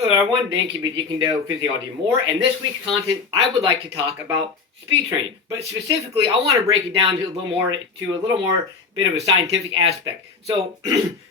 Hello everyone, Dan Keep You Can Do Physiology More, and this week's content I would like to talk about speed training, but specifically I want to break it down to a little more bit of a scientific aspect. So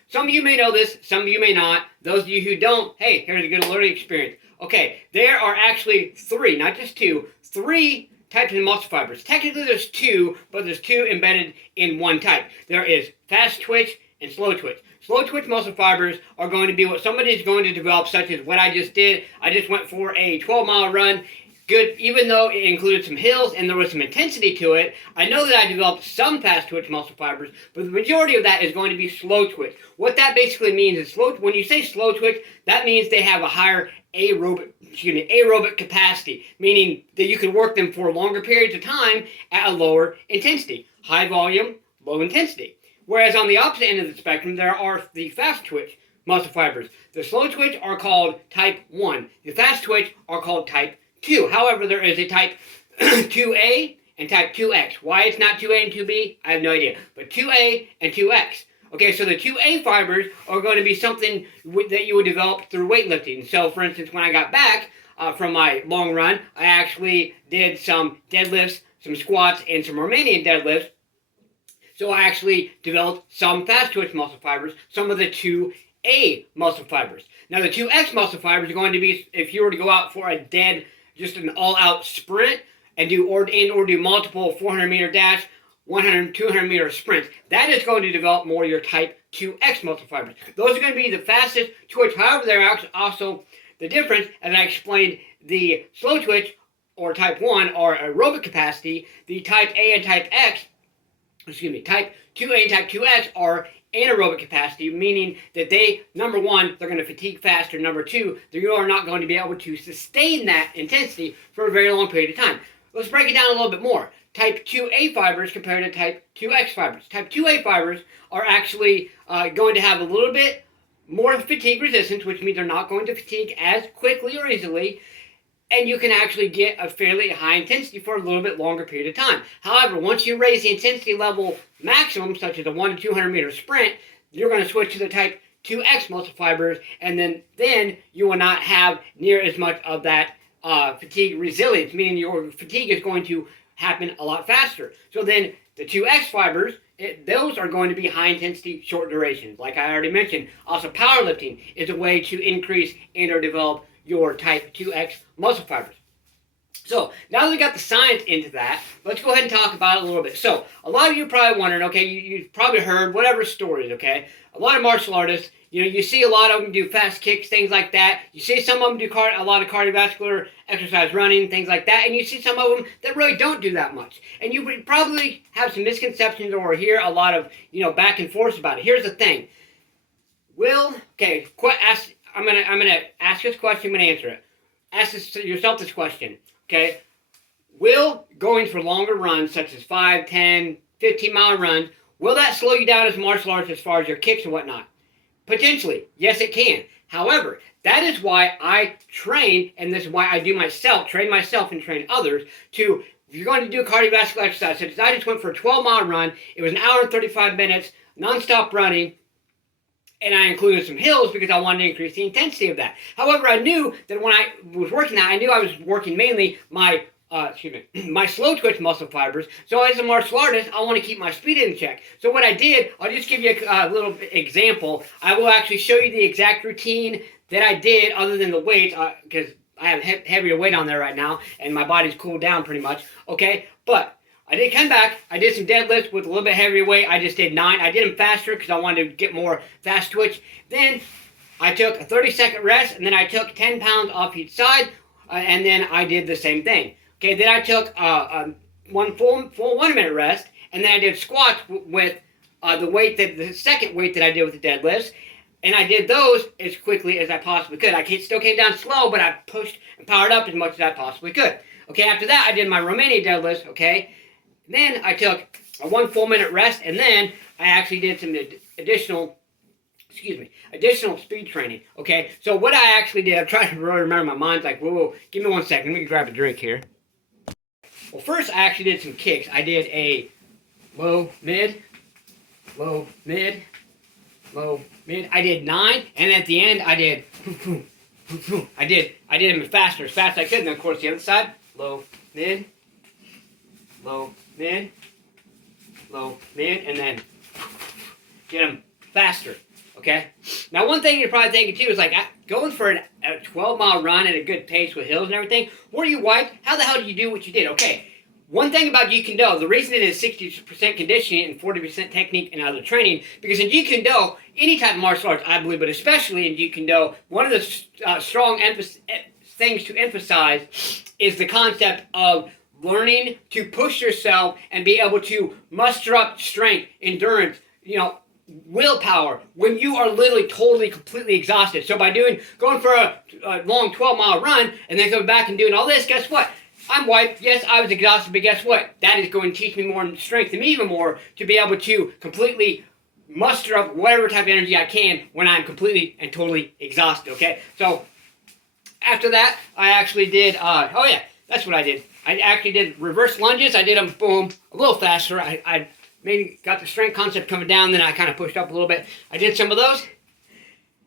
some of you may know this, some of you may not. Those of you who don't, hey, here's a good learning experience. Okay, there are actually three, not just two, three types of muscle fibers. Technically there's two, but there's two embedded in one type. There is fast twitch and slow twitch. Slow twitch muscle fibers are going to be what somebody is going to develop, such as what I just did. I just went for a 12-mile run. Good, even though it included some hills and there was some intensity to it, I know that I developed some fast twitch muscle fibers, but the majority of that is going to be slow twitch. What that basically means is when you say slow twitch, that means they have a higher aerobic capacity, meaning that you can work them for longer periods of time at a lower intensity. High volume, low intensity. Whereas on the opposite end of the spectrum, there are the fast twitch muscle fibers. The slow twitch are called type 1. The fast twitch are called type 2. However, there is a type 2A and type 2X. Why it's not 2A and 2B, I have no idea. But 2A and 2X. Okay, so the 2A fibers are going to be something that you would develop through weightlifting. So, for instance, when I got back from my long run, I actually did some deadlifts, some squats, and some Romanian deadlifts. So I actually developed some fast twitch muscle fibers, some of the 2A muscle fibers. Now the 2X muscle fibers are going to be, if you were to go out for just an all-out sprint and do multiple 400-meter dash, 100, 200-meter sprints, that is going to develop more your type 2X muscle fibers. Those are going to be the fastest twitch. However, there are also the difference, as I explained, the slow twitch or type 1 are aerobic capacity, the type A and type type 2A and type 2X are anaerobic capacity, meaning that number one, they're going to fatigue faster. Number two, you are not going to be able to sustain that intensity for a very long period of time. Let's break it down a little bit more. Type 2A fibers compared to type 2X fibers. Type 2A fibers are actually going to have a little bit more fatigue resistance, which means they're not going to fatigue as quickly or easily, and you can actually get a fairly high intensity for a little bit longer period of time. However, once you raise the intensity level maximum, such as a 1 to 200 meter sprint, you're going to switch to the type 2X muscle fibers, and then you will not have near as much of that fatigue resilience, meaning your fatigue is going to happen a lot faster. So then the 2X fibers, those are going to be high intensity, short duration. Like I already mentioned, also powerlifting is a way to increase and or develop your type 2X muscle fibers. So now that we got the science into that, let's go ahead and talk about it a little bit. So a lot of you are probably wondering, okay, you've probably heard whatever stories, okay? A lot of martial artists, you see a lot of them do fast kicks, things like that. You see some of them do a lot of cardiovascular exercise, running, things like that. And you see some of them that really don't do that much. And you would probably have some misconceptions or hear a lot of, back and forth about it. Here's the thing. I'm gonna ask this question. I'm gonna answer it. Ask yourself this question. Okay, will going for longer runs, such as 5, 10, 15-mile runs, will that slow you down as a martial artist as far as your kicks and whatnot? Potentially, yes, it can. However, that is why I train, and this is why I train myself and train others to. If you're going to do a cardiovascular exercise, such as I just went for a 12-mile run, it was an hour and 35 minutes, non-stop running. And I included some hills because I wanted to increase the intensity of that. However, I knew that when I was working that, I knew I was working mainly my slow twitch muscle fibers. So as a martial artist, I want to keep my speed in check. So what I did, I'll just give you a little example. I will actually show you the exact routine that I did other than the weights, because I have heavier weight on there right now, and my body's cooled down pretty much. Okay, but I did come back. I did some deadlifts with a little bit heavier weight. I just did 9. I did them faster because I wanted to get more fast twitch. Then I took a 30-second rest, and then I took 10 pounds off each side, and then I did the same thing. Okay, then I took one full 1-minute rest, and then I did squats with the second weight that I did with the deadlifts, and I did those as quickly as I possibly could. I still came down slow, but I pushed and powered up as much as I possibly could. Okay, after that, I did my Romanian deadlifts, okay? Then I took a 1 full minute rest, and then I actually did some additional speed training. Okay, so what I actually did, I'm trying to really remember. My mind's like, whoa, give me 1 second. Let me grab a drink here. Well, first I actually did some kicks. I did a low, mid, low, mid, low, mid. I did 9, and at the end I did I did them faster, as fast as I could. And then, of course, the other side, low, mid, low, mid, low, mid, and then get them faster. Okay. Now, one thing you're probably thinking too is like going for a 12-mile run at a good pace with hills and everything. Were you wiped? How the hell did you do what you did? Okay. One thing about Jeet Kune, the reason it is 60% conditioning and 40% technique and other training, because in Jeet Kune, any type of martial arts, I believe, but especially in Jeet Kune, one of the strong things to emphasize is the concept of learning to push yourself and be able to muster up strength, endurance, willpower when you are literally totally completely exhausted. So by going for a long 12-mile run and then coming back and doing all this, guess what? I'm wiped. Yes, I was exhausted, but guess what? That is going to teach me more and strengthen me even more to be able to completely muster up whatever type of energy I can when I'm completely and totally exhausted, okay? So after that, I actually did, that's what I did. I actually did reverse lunges. I did them, boom, a little faster. I maybe got the strength concept coming down, then I kind of pushed up a little bit. I did some of those.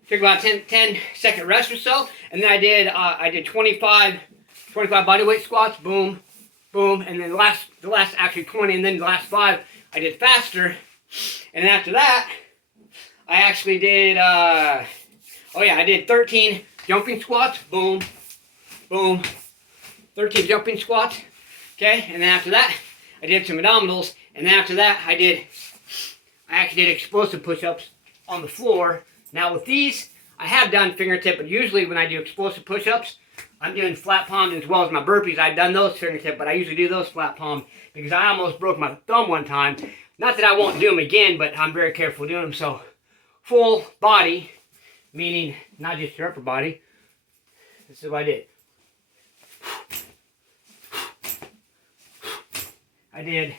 Took about 10-second rest or so, and then I did 25 bodyweight squats, boom, boom, and then the last actually 20, and then the last 5 I did faster, and then after that, I actually did, I did 13 jumping squats, boom, boom, 13 jumping squats, okay, and then after that, I did some abdominals, and then after that, I actually did explosive push-ups on the floor. Now with these, I have done fingertip, but usually when I do explosive push-ups, I'm doing flat palm as well as my burpees. I've done those fingertip, but I usually do those flat palm because I almost broke my thumb one time. Not that I won't do them again, but I'm very careful doing them. So full body, meaning not just your upper body. This is what I did. I did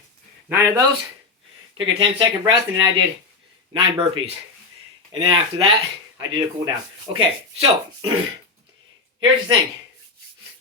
9 of those, took a 10-second breath, and then I did 9 burpees. And then after that, I did a cool down. Okay, so here's the thing.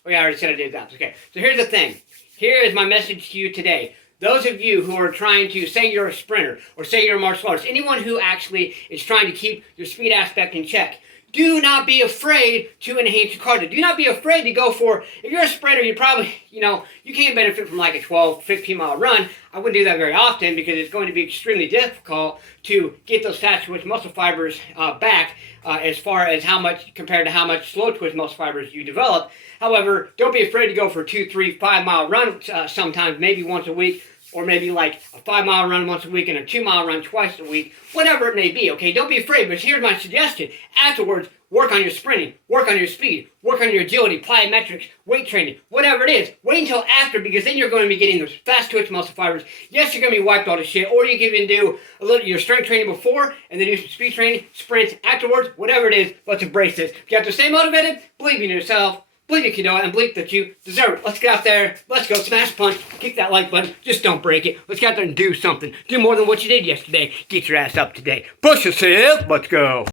Oh yeah, I already said I did that. Okay, so here's the thing. Here is my message to you today. Those of you who are trying to, say you're a sprinter, or say you're a martial artist, anyone who actually is trying to keep your speed aspect in check, do not be afraid to enhance your cardio. Do not be afraid to go for, if you're a sprinter, you probably, you can't benefit from like a 12, 15-mile run. I wouldn't do that very often because it's going to be extremely difficult to get those fast twitch muscle fibers back as far as how much, compared to how much slow twitch muscle fibers you develop. However, don't be afraid to go for a 2, 3, 5-mile run sometimes, maybe once a week, or maybe like a 5-mile run once a week and a 2-mile run twice a week, whatever it may be, okay? Don't be afraid, but here's my suggestion. Afterwards, work on your sprinting, work on your speed, work on your agility, plyometrics, weight training, whatever it is. Wait until after, because then you're going to be getting those fast twitch muscle fibers. Yes, you're going to be wiped all to shit, or you can even do a little your strength training before, and then do some speed training, sprints afterwards, whatever it is. Let's embrace this. If you have to stay motivated, believe in yourself, believe you can do it, and believe that you deserve it. Let's get out there. Let's go. Smash punch. Kick that like button. Just don't break it. Let's get out there and do something. Do more than what you did yesterday. Get your ass up today. Push yourself. Let's go.